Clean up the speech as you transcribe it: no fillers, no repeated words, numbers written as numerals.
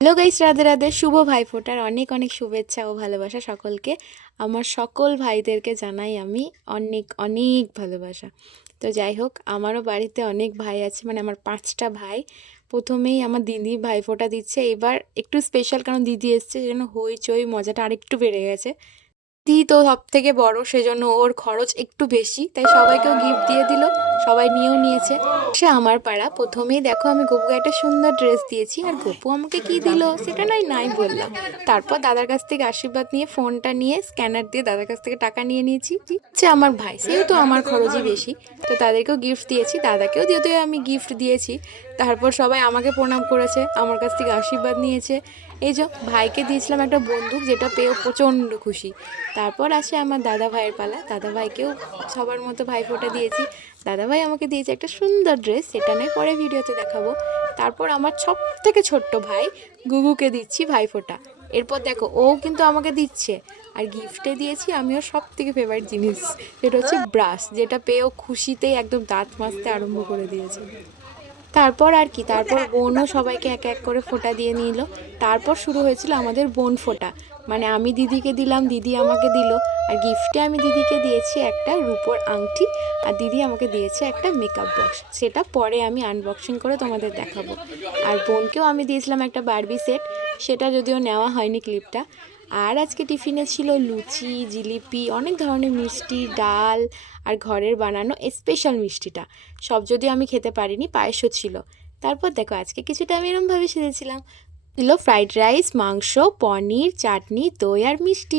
Hello guys, Radhe Radhe. শুভ ভাইফোঁটার অনেক অনেক শুভেচ্ছা ও ভালোবাসা সকলকে। আমার সকল ভাইদেরকে জানাই আমি অনেক অনেক ভালোবাসা। তো যাই হোক, আমারও বাড়িতে অনেক ভাই আছে, মানে আমার 5টা ভাই। প্রথমেই আমার দিদি ভাইফোঁটা দিচ্ছে। এবার একটু স্পেশাল, কারণ দিদি এসছে, সেজন্য হইচই মজাটা আরেকটু বেড়ে গেছে। দিদি তো সব থেকে বড়, সেজন্য ওর খরচ একটু বেশি, তাই সবাইকেও গিফট দিয়ে দিল, সবাই নিয়েও নিয়েছে। সে আমার পাড়া। প্রথমেই দেখো, আমি গপুকে একটা সুন্দর ড্রেস দিয়েছি, আর গপু আমাকে কি দিল সেটা নাই বললাম। তারপর দাদার কাছ থেকে আশীর্বাদ নিয়ে ফোনটা নিয়ে স্ক্যানার দিয়ে দাদার কাছ থেকে টাকা নিয়ে নিয়েছি। যে আমার ভাই, সেহেতু আমার খরচই বেশি, তো তাদেরকেও গিফট দিয়েছি, দাদাকেও যদিও আমি গিফট দিয়েছি। তারপর সবাই আমাকে প্রণাম করেছে, আমার কাছ থেকে আশীর্বাদ নিয়েছে। এই যে ভাইকে দিয়েছিলাম একটা বন্দুক, যেটা পেয়েও প্রচণ্ড খুশি। তারপর আসে আমার দাদা ভাইয়ের পালা। দাদা ভাইকেও সবার মতো ভাইফোঁটা দিয়েছি। দাদা ভাই আমাকে দিয়েছে একটা সুন্দর ড্রেস, সেটা নয় পরে ভিডিওতে দেখাবো। তারপর আমার সব থেকে ছোট্ট ভাই গুগুকে দিচ্ছি ভাইফোঁটা। এরপর দেখো, ও কিন্তু আমাকে দিচ্ছে। আর গিফটে দিয়েছি আমিও সব থেকে ফেভারিট জিনিস, যেটা হচ্ছে ব্রাশ, যেটা পেয়েও খুশিতেই একদম দাঁত মাজতে আরম্ভ করে দিয়েছে। তারপর আর কি, তারপর বোনও সবাইকে এক এক করে ফোঁটা দিয়ে নিল। তারপর শুরু হয়েছিল আমাদের বোন ফোঁটা, মানে আমি দিদিকে দিলাম, দিদি আমাকে দিল। আর গিফটে আমি দিদিকে দিয়েছি একটা রূপোর আংটি, আর দিদি আমাকে দিয়েছে একটা মেকআপ বক্স। সেটা পরে আমি আনবক্সিং করে তোমাদের দেখাবো। আর বোনকেও আমি দিয়েছিলাম একটা বারবি সেট, সেটা যদিও নেওয়া হয়নি ক্লিপটা। আর আজকে টিফিনে ছিল লুচি, জিলিপি, অনেক ধরনের মিষ্টি, ডাল, আর ঘরের বানানো স্পেশাল মিষ্টিটা। সব যদিও আমি খেতে পারিনি, পায়েসও ছিল। তারপর দেখো, আজকে কিছুটা আমি এরমভাবে সেজেছিলাম। ছিল ফ্রাইড রাইস, মাংস, পনির, চাটনি, দই আর মিষ্টি।